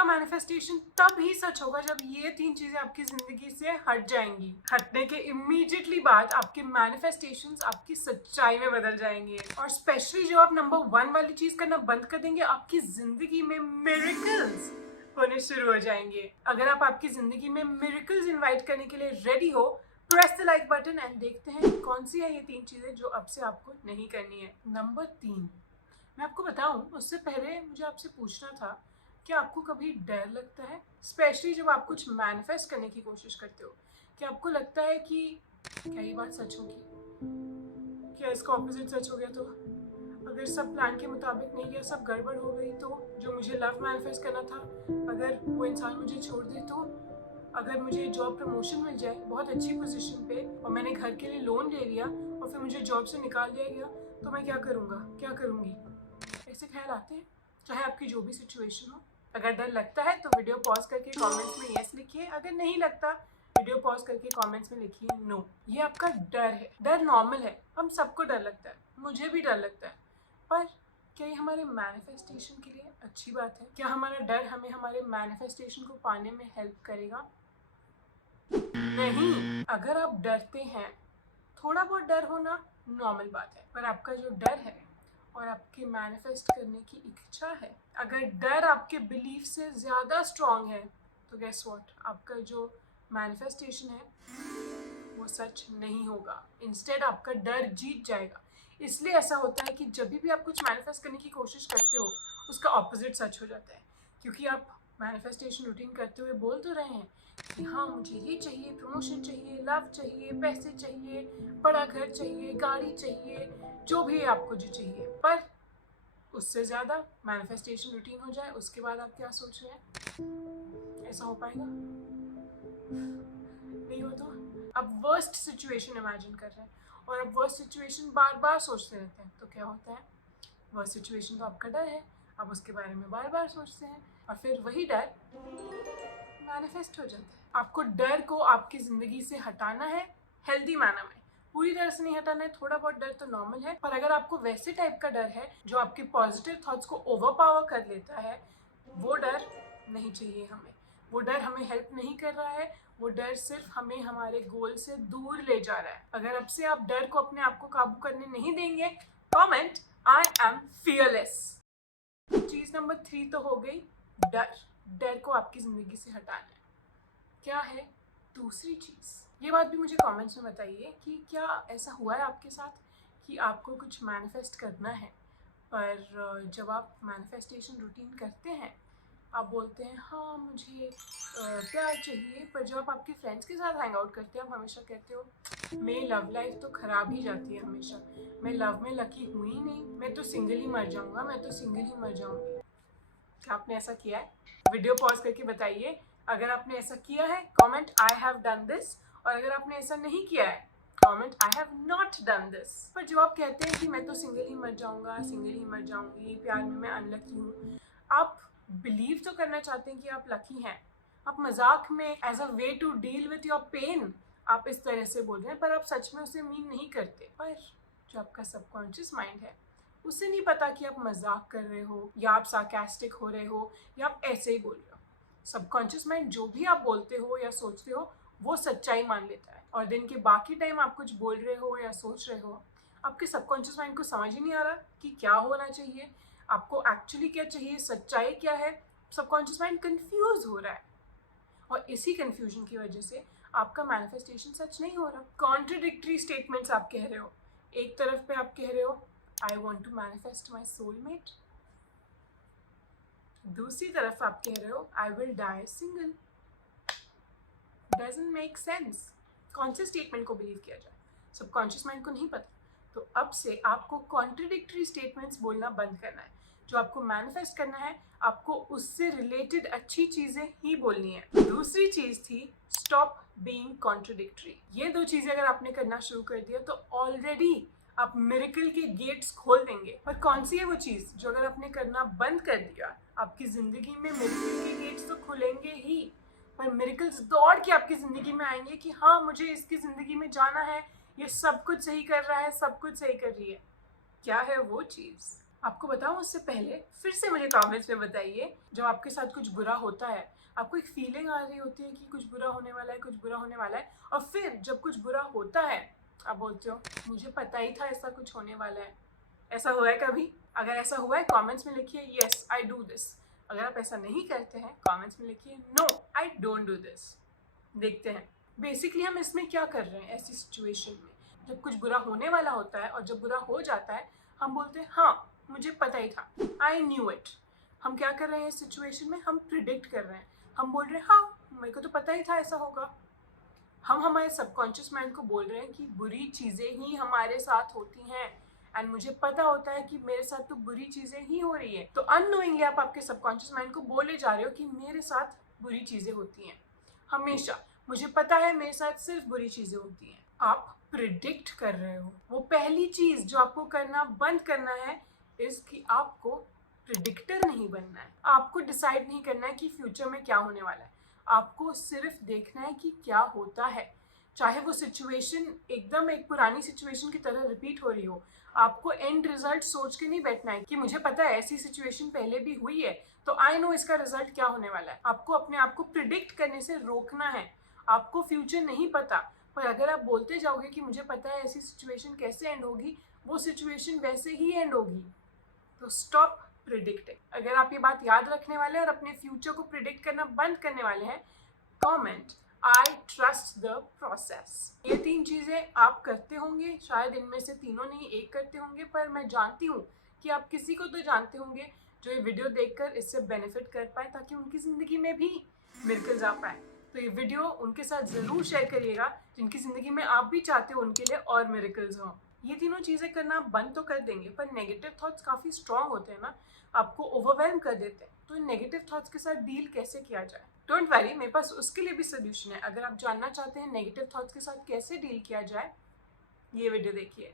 आपका मैनिफेस्टेशन तब ही सच होगा जब ये 3 चीजें आपकी जिंदगी से हट जाएंगी। हटने के इमीडिएटली बाद आपके मैनिफेस्टेशंस आपकी सच्चाई में बदल जाएंगे। और स्पेशली जो आप नंबर 1 वाली चीज करना बंद कर देंगे, आपकी जिंदगी में मिरेकल्स होने शुरू हो जाएंगे। अगर आप आपकी जिंदगी में मिरेकल्स इनवाइट करने के लिए रेडी हो, press the like button and देखते हैं कौन सी है ये 3 चीजें जो अब से आपको नहीं करनी है। नंबर 3, मैं आपको बताऊं उससे पहले मुझे आपसे पूछना था कि आपको कभी डर लगता है, स्पेशली जब आप कुछ मैनिफेस्ट करने की कोशिश करते हो? क्या आपको लगता है कि क्या ये बात सच होगी, क्या इसका ऑपोजिट सच हो गया तो, अगर सब प्लान के मुताबिक नहीं गया, सब गड़बड़ हो गई तो, जो मुझे लव मैनिफेस्ट करना था अगर वो इंसान मुझे छोड़ दे तो, अगर मुझे जॉब प्रमोशन मिल जाए बहुत अच्छी पोजीशन पे और मैंने घर के लिए लोन ले लिया और फिर मुझे जॉब से निकाल दिया गया तो मैं क्या करूँगा, क्या करूँगी? ऐसे ख्याल आते हैं चाहे आपकी जो भी सिचुएशन हो। अगर डर लगता है तो वीडियो पॉज करके कमेंट्स में यस लिखिए, अगर नहीं लगता वीडियो पॉज करके कमेंट्स में लिखिए नो। ये आपका डर है, डर नॉर्मल है, हम सबको डर लगता है, मुझे भी डर लगता है। पर क्या ये हमारे मैनिफेस्टेशन के लिए अच्छी बात है? क्या हमारा डर हमें हमारे मैनिफेस्टेशन को पाने में हेल्प करेगा? नहीं। अगर आप डरते हैं, थोड़ा बहुत डर होना नॉर्मल बात है, पर आपका जो डर है और आपके मैनिफेस्ट करने की इच्छा है, अगर डर आपके बिलीफ से ज़्यादा स्ट्रॉन्ग है तो गेस व्हाट, आपका जो मैनिफेस्टेशन है वो सच नहीं होगा। इंस्टेड आपका डर जीत जाएगा। इसलिए ऐसा होता है कि जब भी आप कुछ मैनिफेस्ट करने की कोशिश करते हो उसका ऑपोजिट सच हो जाता है, क्योंकि आप मैनिफेस्टेशन रूटीन करते हुए बोल तो रहे हैं कि हाँ मुझे ये चाहिए, प्रमोशन चाहिए, लव चाहिए, पैसे चाहिए, बड़ा घर चाहिए, गाड़ी चाहिए, जो भी आपको जो चाहिए, पर उससे ज़्यादा मैनिफेस्टेशन रूटीन हो जाए उसके बाद आप क्या सोच रहे हैं? ऐसा हो पाएगा? नहीं हो तो अब वर्स्ट सिचुएशन इमेजिन कर रहे हैं और अब वर्स्ट सिचुएशन बार बार सोचते रहते हैं तो क्या होता है? वर्स्ट सिचुएशन तो आपका डर है, आप उसके बारे में बार बार सोचते हैं और फिर वही डर मैनिफेस्ट हो जाता है। आपको डर को आपकी ज़िंदगी से हटाना है हेल्दी मैनर में, पूरी तरह से नहीं हटाना है। थोड़ा बहुत डर तो नॉर्मल है, पर अगर आपको वैसे टाइप का डर है जो आपके पॉजिटिव थॉट्स को ओवरपावर कर लेता है, वो डर नहीं चाहिए हमें। वो डर हमें हेल्प नहीं कर रहा है, वो डर सिर्फ हमें हमारे गोल से दूर ले जा रहा है। अगर अब से आप डर को अपने आप को काबू करने नहीं देंगे, comment I am fearless. Cheese number 3 तो हो गई डर, डर को आपकी ज़िंदगी से हटाना है। क्या है दूसरी चीज़? ये बात भी मुझे कमेंट्स में बताइए कि क्या ऐसा हुआ है आपके साथ कि आपको कुछ मैनिफेस्ट करना है, पर जब आप मैनिफेस्टेशन रूटीन करते हैं आप बोलते हैं हाँ मुझे प्यार चाहिए, पर जब आप आपके फ्रेंड्स के साथ हैंग आउट करते हैं आप हमेशा कहते हो मेरी लव लाइफ तो ख़राब ही जाती है हमेशा, मैं लव में लकी हूँ ही नहीं, मैं तो सिंगल ही मर जाऊँगा, मैं तो सिंगल ही मर जाऊँगी। क्या आपने ऐसा किया है? वीडियो पॉज करके बताइए। अगर आपने ऐसा किया है comment I have done this, और अगर आपने ऐसा नहीं किया है comment I have not done this. पर जब आप कहते हैं कि मैं तो सिंगल ही मर जाऊंगा, सिंगल ही मर जाऊंगी, प्यार में मैं अनलकी हूँ, आप बिलीव तो करना चाहते हैं कि आप लकी हैं, आप मजाक में as a way to deal with your pain आप इस तरह से बोल रहे हैं, पर आप सच में उसे मीन नहीं करते। पर जो आपका सबकॉन्शियस माइंड है उसे नहीं पता कि आप मजाक कर रहे हो या आप सार्कास्टिक हो रहे हो या आप ऐसे ही बोल रहे हो। सबकॉन्शियस माइंड जो भी आप बोलते हो या सोचते हो वो सच्चाई मान लेता है, और दिन के बाकी टाइम आप कुछ बोल रहे हो या सोच रहे हो, आपके सबकॉन्शियस माइंड को समझ ही नहीं आ रहा कि क्या होना चाहिए, आपको एक्चुअली क्या चाहिए, सच्चाई क्या है। सबकॉन्शियस माइंड कंफ्यूज हो रहा है और इसी कंफ्यूजन की वजह से आपका मैनिफेस्टेशन सच नहीं हो रहा। कॉन्ट्रडिक्टरी स्टेटमेंट्स आप कह रहे हो। एक तरफ पे आप कह रहे हो I want to manifest my soulmate, दूसरी तरफ आप कह रहे हो I will die single. Doesn't make sense. कौन से स्टेटमेंट को बिलीव किया जाए? सबकॉन्शियस माइंड को नहीं पता। तो अब से आपको कॉन्ट्रडिक्टरी स्टेटमेंट्स बोलना बंद करना है। जो आपको मैनिफेस्ट करना है आपको उससे रिलेटेड अच्छी चीज़ें ही बोलनी है। दूसरी चीज़ थी स्टॉप बीइंग कॉन्ट्रडिक्टरी। ये 2 चीज़ें अगर आपने करना शुरू कर दिया तो ऑलरेडी आप मिरेकल के गेट्स खोल देंगे। पर कौन सी है वो चीज़ जो अगर आपने करना बंद कर दिया आपकी ज़िंदगी में मिरेकल के गेट्स तो खुलेंगे ही, पर मिरेकल्स दौड़ के आपकी ज़िंदगी में आएंगे कि हाँ मुझे इसकी ज़िंदगी में जाना है, ये सब कुछ सही कर रहा है, सब कुछ सही कर रही है। क्या है वो चीज़? आपको बताऊं उससे पहले फिर से मुझे कमेंट्स में बताइए, जब आपके साथ कुछ बुरा होता है आपको एक फीलिंग आ रही होती है कि कुछ बुरा होने वाला है, कुछ बुरा होने वाला है, और फिर जब कुछ बुरा होता है आप बोलते हो मुझे पता ही था ऐसा कुछ होने वाला है। ऐसा हुआ है कभी? अगर ऐसा हुआ है कमेंट्स में लिखिए यस आई डू दिस। अगर आप ऐसा नहीं करते हैं कमेंट्स में लिखिए no I don't do this. देखते हैं बेसिकली हम इसमें क्या कर रहे हैं। ऐसी सिचुएशन में जब कुछ बुरा होने वाला होता है और जब बुरा हो जाता है हम बोलते हैं हाँ मुझे पता ही था, आई न्यू इट। हम क्या कर रहे हैं इस सिचुएशन में? हम प्रिडिक्ट कर रहे हैं। हम बोल रहे हैं हाँ मेरे को तो पता ही था ऐसा होगा। हम हमारे सबकॉन्शियस माइंड को बोल रहे हैं कि बुरी चीज़ें ही हमारे साथ होती हैं एंड मुझे पता होता है कि मेरे साथ तो बुरी चीज़ें ही हो रही है। तो अननोइंगली आप आपके सबकॉन्शियस माइंड को बोले जा रहे हो कि मेरे साथ बुरी चीज़ें होती हैं हमेशा, मुझे पता है मेरे साथ सिर्फ बुरी चीज़ें होती हैं। आप प्रिडिक्ट कर रहे हो। वो पहली चीज़ जो आपको करना बंद करना है इसकी आपको प्रिडिक्टर नहीं बनना है। आपको डिसाइड नहीं करना है कि फ्यूचर में क्या होने वाला है। आपको सिर्फ देखना है कि क्या होता है, चाहे वो सिचुएशन एकदम एक पुरानी सिचुएशन की तरह रिपीट हो रही हो। आपको एंड रिजल्ट सोच के नहीं बैठना है कि मुझे पता है ऐसी सिचुएशन पहले भी हुई है तो आई नो इसका रिजल्ट क्या होने वाला है। आपको अपने आप को प्रिडिक्ट करने से रोकना है। आपको फ्यूचर नहीं पता, पर अगर आप बोलते जाओगे कि मुझे पता है ऐसी सिचुएशन कैसे एंड होगी, वो सिचुएशन वैसे ही एंड होगी। तो स्टॉप प्रिडिक्टिंग। अगर आप ये बात याद रखने वाले हैं और अपने फ्यूचर को प्रिडिक्ट करना बंद करने वाले हैं, comment I trust the process. ये 3 चीज़ें आप करते होंगे, शायद इनमें से तीनों नहीं एक करते होंगे, पर मैं जानती हूँ कि आप किसी को तो जानते होंगे जो ये वीडियो देखकर इससे बेनिफिट कर पाए ताकि उनकी ज़िंदगी में भी मिरेकल्स आ पाए। तो ये वीडियो उनके साथ ज़रूर शेयर करिएगा जिनकी ज़िंदगी में आप भी चाहते हो उनके लिए और मिरेकल्स हों। ये तीनों चीज़ें करना आप बंद तो कर देंगे, पर नेगेटिव थॉट्स काफ़ी स्ट्रॉन्ग होते हैं ना, आपको ओवरवेलम कर देते हैं। तो इन नेगेटिव थॉट्स के साथ डील कैसे किया जाए? डोंट वरी, मेरे पास उसके लिए भी सोल्यूशन है। अगर आप जानना चाहते हैं नेगेटिव थॉट्स के साथ कैसे डील किया जाए, ये वीडियो देखिए।